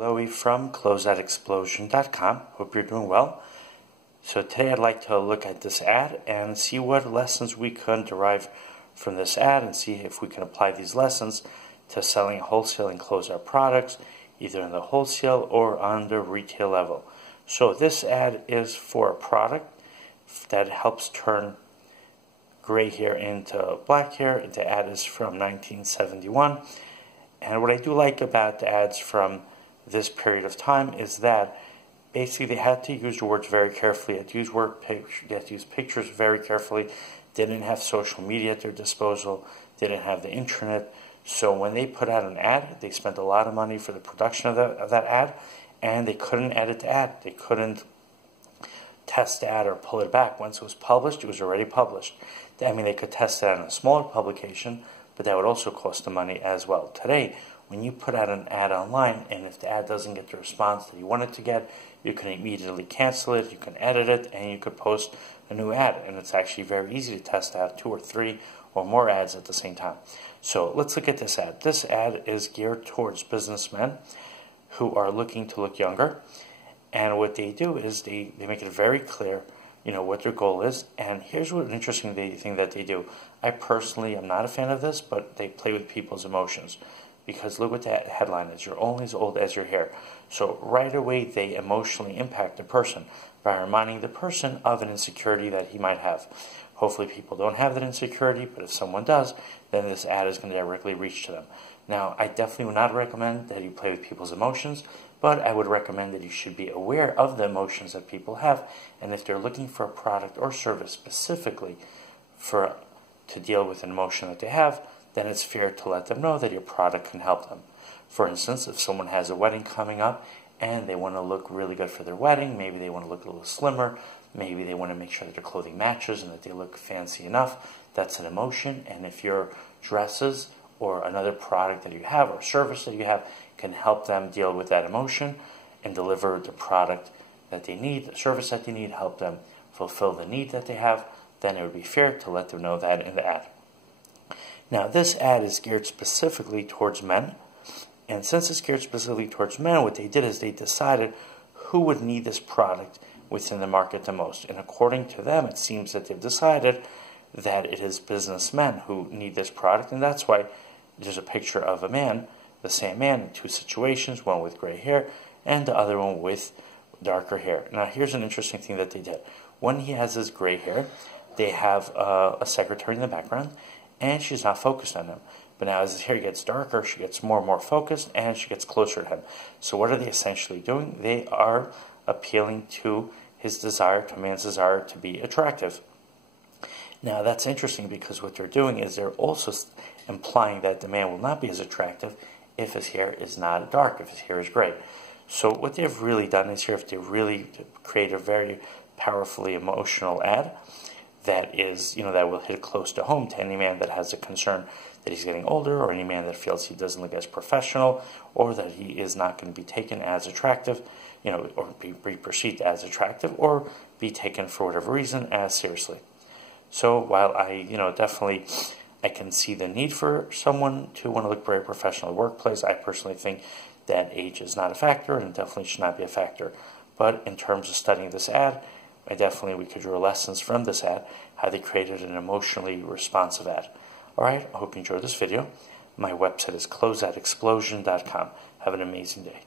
Loey from Closeoutexplosion.com. Hope you're doing well. So today I'd like to look at this ad and see what lessons we can derive from this ad and see if we can apply these lessons to selling wholesale and closeout products, either in the wholesale or on the retail level. So this ad is for a product that helps turn gray hair into black hair. The ad is from 1971. And what I do like about the ads from this period of time is that basically they had to use the words very carefully. They had to use pictures very carefully. They didn't have social media at their disposal. They didn't have the internet. So when they put out an ad, they spent a lot of money for the production of that ad, and they couldn't edit the ad. They couldn't test the ad or pull it back. Once it was published, it was already published. I mean, they could test it on a smaller publication, but that would also cost them money as well. Today, when you put out an ad online, and if the ad doesn't get the response that you want it to get, you can immediately cancel it, you can edit it, and you could post a new ad. And it's actually very easy to test out 2 or 3 or more ads at the same time. So let's look at this ad. This ad is geared towards businessmen who are looking to look younger. And what they do is they make it very clear, what their goal is. And here's what an interesting thing that they do. I personally am not a fan of this, but they play with people's emotions. Because look what that headline is. You're only as old as your hair. So right away they emotionally impact the person by reminding the person of an insecurity that he might have. Hopefully people don't have that insecurity, but if someone does, then this ad is going to directly reach to them. Now, I definitely would not recommend that you play with people's emotions, but I would recommend that you should be aware of the emotions that people have, and if they're looking for a product or service specifically to deal with an emotion that they have, then it's fair to let them know that your product can help them. For instance, if someone has a wedding coming up and they want to look really good for their wedding, maybe they want to look a little slimmer, maybe they want to make sure that their clothing matches and that they look fancy enough, that's an emotion. And if your dresses or another product that you have or service that you have can help them deal with that emotion and deliver the product that they need, the service that they need, help them fulfill the need that they have, then it would be fair to let them know that in the ad. Now, this ad is geared specifically towards men, and since it's geared specifically towards men, what they did is they decided who would need this product within the market the most. And according to them, it seems that they've decided that it is businessmen who need this product, and that's why there's a picture of a man, the same man, in 2 situations, one with gray hair and the other one with darker hair. Now, here's an interesting thing that they did. When he has his gray hair, they have a secretary in the background, and she's not focused on him. But now as his hair gets darker, she gets more and more focused, and she gets closer to him. So what are they essentially doing? They are appealing to his desire, to a man's desire to be attractive. Now that's interesting because what they're doing is they're also implying that the man will not be as attractive if his hair is not dark, if his hair is gray. So what they've really done is here, if they really create a very powerfully emotional ad, that is, that will hit close to home to any man that has a concern that he's getting older, or any man that feels he doesn't look as professional, or that he is not going to be taken as attractive, or be perceived as attractive, or be taken for whatever reason as seriously. So while I, definitely I can see the need for someone to want to look very professional in the workplace, I personally think that age is not a factor, and definitely should not be a factor. But in terms of studying this ad, we could draw lessons from this ad, how they created an emotionally responsive ad. Alright, I hope you enjoyed this video. My website is Closeoutexplosion.com. Have an amazing day.